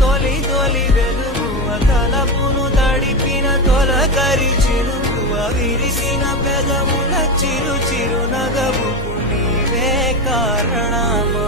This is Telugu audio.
తొలి తొలి వెలుగువ తలపును తడిపిన తొలకరి చిలుకువ విరిసిన పెదముల చిరు చిరు నగవుకు నీవే కారణమా